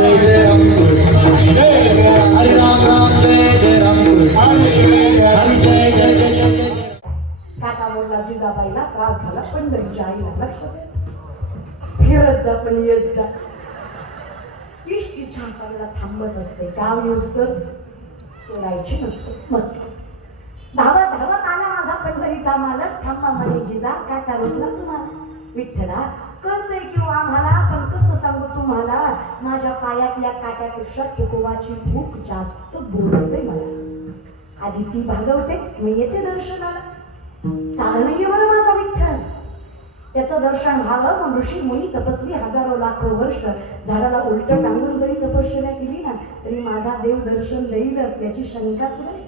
जय काका बोलला जिजाबाईला त्रास झाला पंढरीच्या आईला लक्ष फिरत जा पण येत जा. इष्टी छानपणाला थांबत असते. गाव येऊस कर सोडायची नसते. मग धावत धावत आला माझा पंढरीचा मालक. थांबा म्हणे जिजा काका रोजला तुम्हाला? विठ्ठला कळतंय किंवा आम्हाला पण कसं सांगू तुम्हाला माझ्या पायातल्या काट्यापेक्षा तुकोबाची भूक जास्त बोलते मला. आधी ती भागवते मी येते दर्शनाला. साधं नाहीये बरं माझा विठ्ठल. त्याचं दर्शन व्हावं म्हणून ऋषी मुनी तपस्वी हजारो लाखो वर्ष झाडाला उलट टांगून जरी तपश्चर्या केली ना तरी माझा देव दर्शन देईलच याची शंकाच नाही.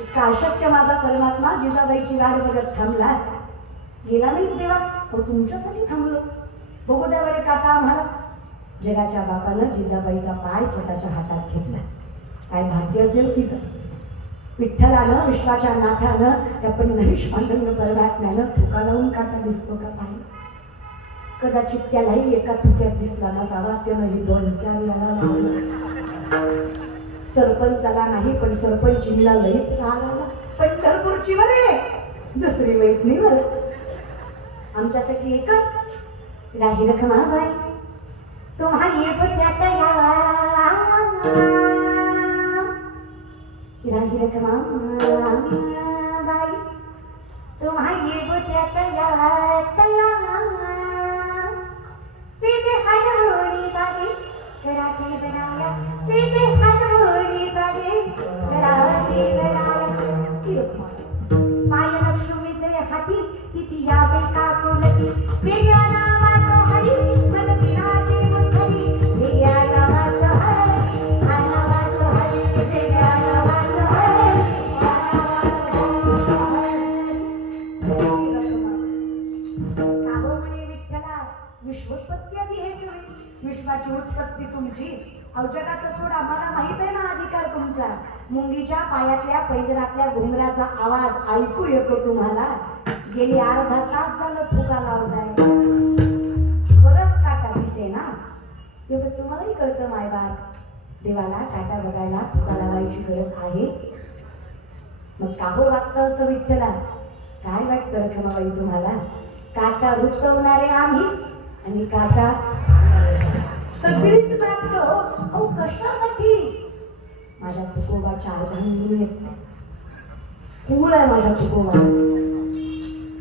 इतका अशक्य माझा परमात्मा जिजाबाईची गाड बघत थांबला. गेला नाही देवा हो तुमच्यासाठी थांबलो. बघू द्या बरे काका आम्हाला. जगाच्या बापानं जिजाबाईचा पाय स्वतःच्या हातात घेतला. काय भाग्य असेल तिचं. विठ्ठलानं विश्वाच्या नाथानं त्या पंढरीश पांडुरंग परमात्म्यानं ठोका लावून काटा दिसतो का पाहिजे कदाचित त्यालाही एका थुक्यात दिसला नसावा त्यानं ही दोन चार लढा सरपंचाला नाही पण सरपंचीला लईच राग आला. पंढरपूरची बरे दुसरी मैत्रिणी बर आमच्यासाठी एकच राही रखमा बाई तुम्हा ये तया. राही रखमा बाई तुम्हा ये तया तया. घुंगराचा आवाज ऐकू येतो तुम्हाला. गेली अर्धा तास झालं फुगा लावताय. खरंच काटा दिसे ना एवढं तुम्हालाही कळतं मायबाप देवाला काटा बघायला फुगा लावायची गरज आहे. मग काहो वागतं असं विठ्ठला? काय वाटतं रखमाबाई तुम्हाला? काटा रुतवणारे आम्हीच आणि काटा सगळीच नाटक हो. अहो कशासाठी? माझ्या तुकोबाच्या अर्धांनी येत नाही कुळ आहे माझ्या तुकोबाचं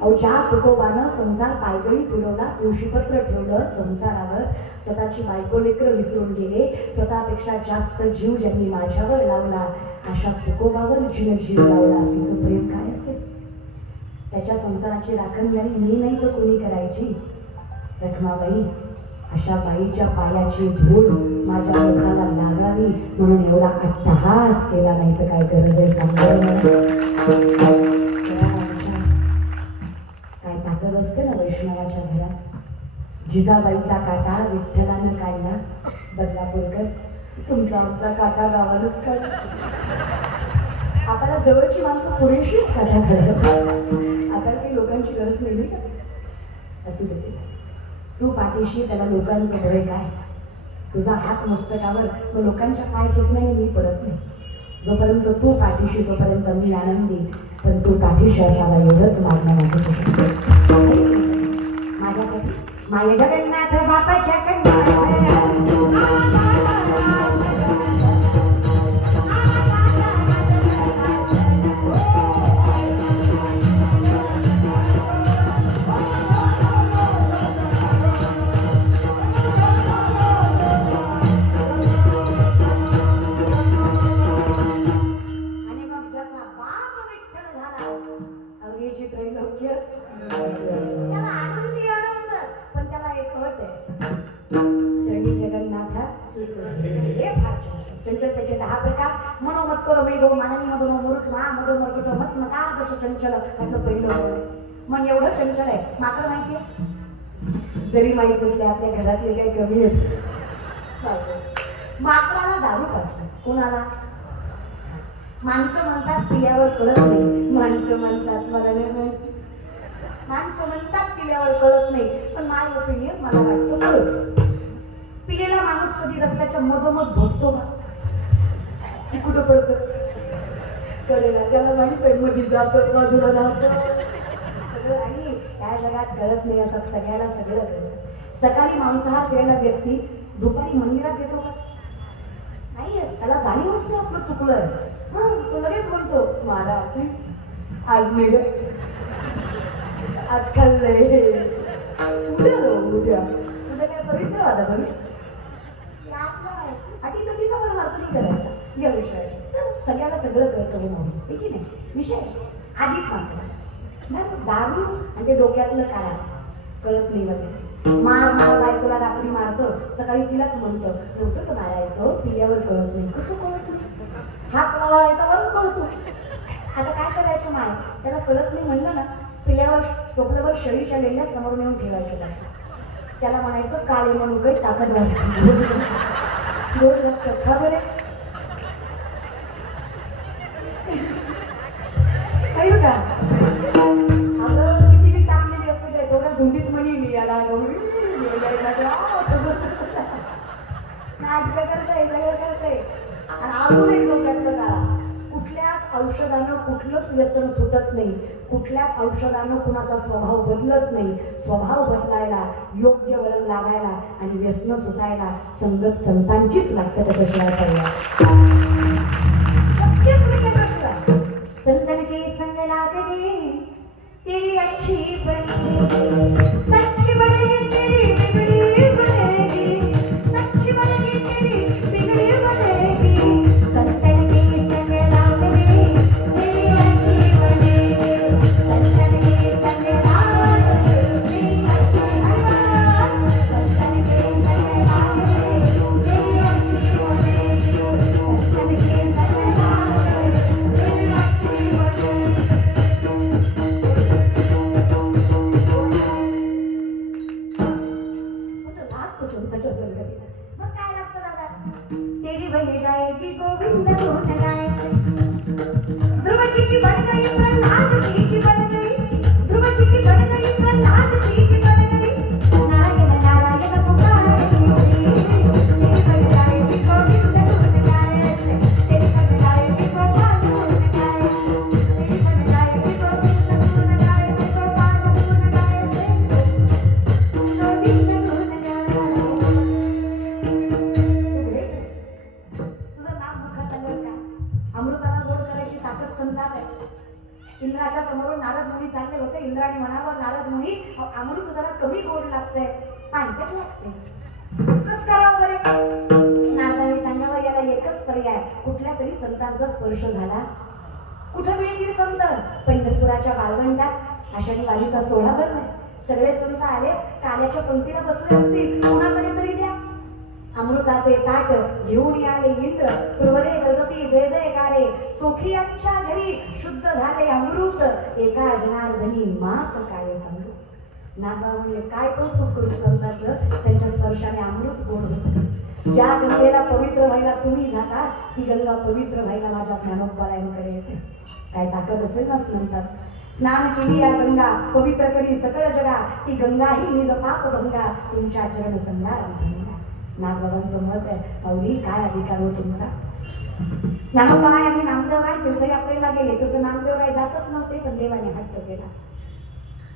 अहो ज्या तुकोबानं संसार पायदळी तुलवला तुळशीपत्र ठेवलं संसारावर स्वतःची बायको लेकरं विसरून गेले स्वतःपेक्षा जास्त जीव ज्यांनी माझ्यावर लावला अशा तुकोबावर जीव जीव लावला तिचं प्रेम काय असेल? त्याच्या संसाराची राखणदारी मी नाही तर कोणी करायची? रखमाबाई अशा बाईच्या पायाची धूळ माझ्या मुखाला लागावी म्हणून एवढा अट्टहास केला नाही तर काय गरज आहे सांगायला काय ताकद असते ना वैष्णवाच्या घरात? जिजाबाईचा काटा विठ्ठलानं काढला. बदलापूरकर तुमचा आमचा काटा गावानच काढला. आपल्याला जवळची माणसं पुरेशी काटा काढत आपल्याला काही लोकांची गरज नाही का? असू दे. तू पाठीशी त्याला लोकांचं भय काय? तुझा हात मस्तकावर मग लोकांच्या पाय खेचण्याने मी पडत नाही. जोपर्यंत तो पाठीशी तोपर्यंत मी आनंदी पण तो पाठीशी असावा एवढंच मागणं माझं माझ्यासाठी माझ्या जगन्नाथ बापाच्या आणि म्हणूनच मग का कसं चंचल? त्यातलं पहिलं मग मन एवढं चंचल आहे. माकड माहिती आहे? जरी माहीत नसले आपल्या घरातले काही कमी आहेत. माकडाला दारू पाजली. कोणाला? माणसं म्हणतात पिल्यावर कळत नाही. माणसं म्हणतात मला नाही माहिती. माणसं म्हणतात पिल्यावर कळत नाही. पण माय ओपिनियन मला वाटतं कळत. पिलेला माणूस कधी रस्त्याच्या मधोमध झोपतो का? कुठं पडतं? कळेला त्याला माहीत आहे मध्ये जातं बाजूला राहतं. सगळं आणि या जगात कळत नाही असं सगळ्याला सगळं कळत. सकाळी मांसाहार केलेला व्यक्ती दुपारी मंदिरात येतो का? नाही त्याला जाणीव असते आपलं चुकलंय. हा तो लगेच म्हणतो महाराज आज मिळ आज खाल्लंय. उद्या उद्या. उद्या काय पवित्र आता तुम्ही? कधीचा पण अर्थ नाही करायचा. या विषय चल सगळ्याला सगळं कळतं म्हणून हे आहे नाही विषय आधीच मागला दारू आणि ते डोक्यातलं काढा कळत नाही मध्ये मार मार बायकोला रात्री मारतं सकाळी तिलाच म्हणतं नव्हतं तर मारायचं पिल्यावर कळत नाही कसं कळत नाही हात लावायचा बरं कळतो आता काय करायचं माय त्याला कळत नाही म्हणलं ना पिल्यावर टोपल्यावर शरीरच्या लेण्या समोर नेऊन ठेवायच्या लक्षात त्याला म्हणायचं काळे म्हणून काही ताकद वाटते दोन लक्ष बरे अजून एक डोक्यातलं कुठल्याच औषधानं कुठलंच व्यसन सुटत नाही. कुठल्याच औषधानं कुणाचा स्वभाव बदलत नाही. स्वभाव बदलायला योग्य वळण लागायला आणि व्यसन सुटायला संगत संतांचीच लागते त्याच्याशिवाय पर्याय. शक्यच नाही त्याच्याशिवाय संतन के संग लागने तेरी अच्छी बनेगी तुम्ही अमृत जरा कमी गोड लागतंय पांचट लागते कस करावं बरे? नाताने सांगावं याला एकच पर्याय कुठल्या तरी संतांचा स्पर्श झाला. कुठं मिळतील संत? पंढरपुराच्या वाळवंटात आषाढी बाजूचा सोहळा भरलाय सगळे संत आले काल्याच्या पंक्तीला बसले असतील. कोणाकडे तरी द्या. अमृताचे ताट घेऊन आले इंद्र. सुरवरे गजती जय जयकारे चोखी अच्छा घरी शुद्ध झाले अमृत. एका जनार्दनी माप काय सांगू नागा म्हणले काय कौतुक करू संताचं? त्यांच्या स्पर्शाने अमृत गोड होत. ज्या गंगेला पवित्र व्हायला तुम्ही जाता ती गंगा पवित्र व्हायला माझ्या ज्ञानोपारायणकडे येते. काय ताकद असेल ना म्हणतात स्नान केली या गंगा पवित्र करी सकळ जगा. ती गंगा ही निज पाप गंगा. तुमच्या चरण संगा गंगा नागबाबांचं मत आहे. माऊली काय अधिकार हो तुमचा? ज्ञानोबाई आणि नामदेव नामदेवराय तीर्थयात्रेला गेले. तसं नामदेवराय जातच नव्हते पण देवाने हट्ट केला.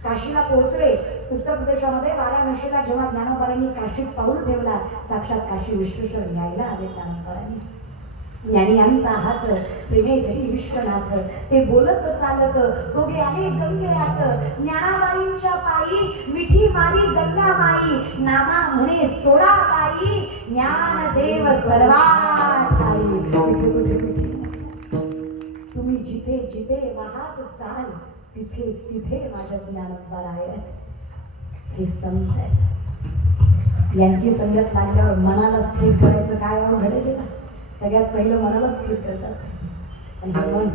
काशीला पोहोचले. उत्तर प्रदेशामध्ये वाराणसीला जेव्हा ज्ञानोबारांनी काशीत पाऊल ठेवला साक्षात काशी विश्वेश्वर न्यायला आले ज्ञानोबारांनी ज्ञानियांचा हात प्रेमे घरी विश्वनाथ. ते बोलत चालत तो गेले गंगेयात. ज्ञानाबाईंच्या पायी मिठी मारी गंगा माई नामा म्हणे सोळा बाई. ज्ञान देव तुम्ही जिथे जिथे वाहत चाल तिथे तिथे माझ्या ज्ञानोबार आहे हे संत यांची संगत लागल्यावर मनाला स्थिर करायचं काय हो, अवघड आहे सगळ्यात पहिलं मनाला स्थिर करतात आणि मन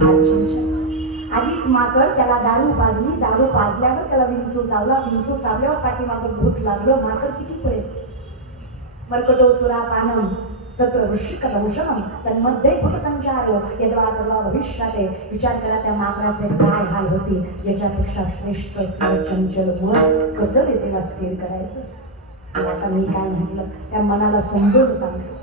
आधीच माकड त्याला दारू पाजली दारू पाजल्यावर त्याला विंचू चावला विंचू चावल्यावर पाठीमागं भूत लागलं. माकड किती पडेल मरकटो सुरा पानम तत्र वृश्चिकदंशनम तन्मध्ये भूतसंचारो यद्वा तद्वा भविष्याते. विचार करा त्या माकडाचे काय हाल होते. याच्यापेक्षा श्रेष्ठ स्थिर चंचल मन कसं देतेला स्थिर करायचं? आता मी काय म्हटलं? त्या मनाला समजून सांगतो.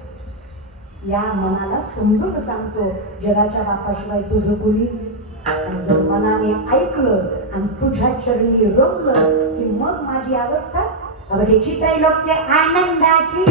या मनाला समजून सांगतो जगाच्या बापाशिवाय तुझं कोणी आणि जर मनाने ऐकलं आणि तुझ्या चरणी रमलं की मग माझी अवस्था अगं हे चित्र लोक आनंदाची